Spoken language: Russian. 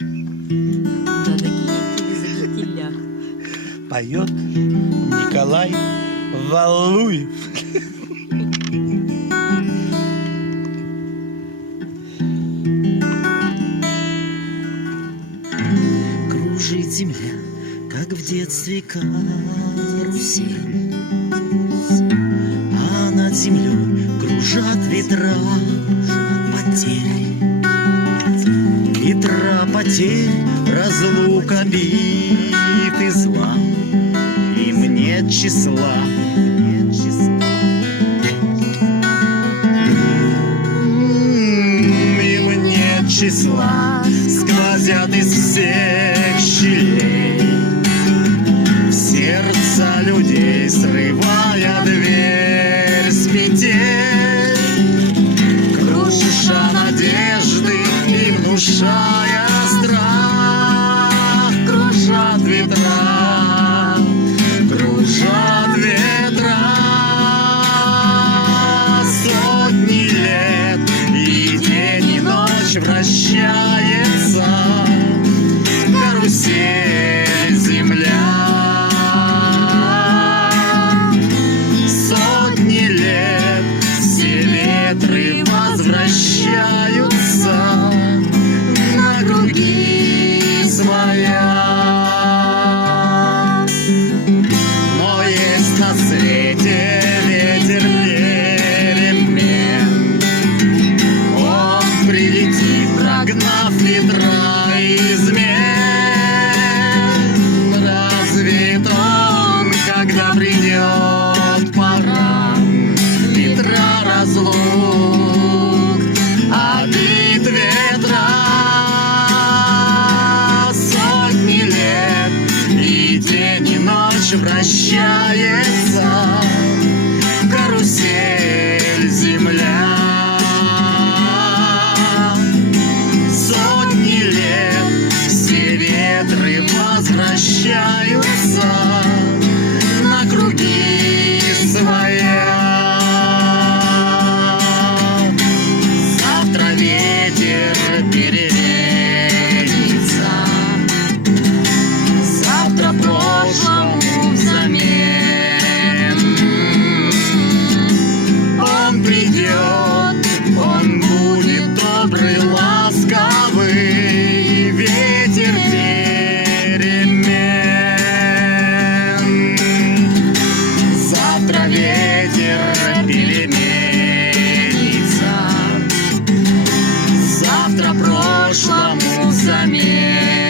Да, такие телезрителя. Поет Николай Валуев. Кружит земля, как в детстве карусель, а над землей кружат ветра потерь. Ветра потерь, разлук обид и зла, им нет числа. Им нет числа, сквозят из всех щелей в сердца людей, срывая дверь с петель, круша надежды и внушая страх. Кружат ветра, кружат ветра, сотни лет, и день, и ночь вращается карусель земля. Сотни лет, все ветры возвращаются на круги своя. Но есть на свете ветер перемен, он прилетит, прогнав ветра измен. Развеет он, когда придет пора ветра разлук, обид ветра. Сотни лет, и день, и ночь вращается карусель земля. Сотни лет, все ветры возвращаются на круги своя. Завтра ветер переменится, завтра прошлому взамен. Он придет, он будет добрый, ласковый, ветер перемен. Завтра ветер переменится, завтра прошлому взамен.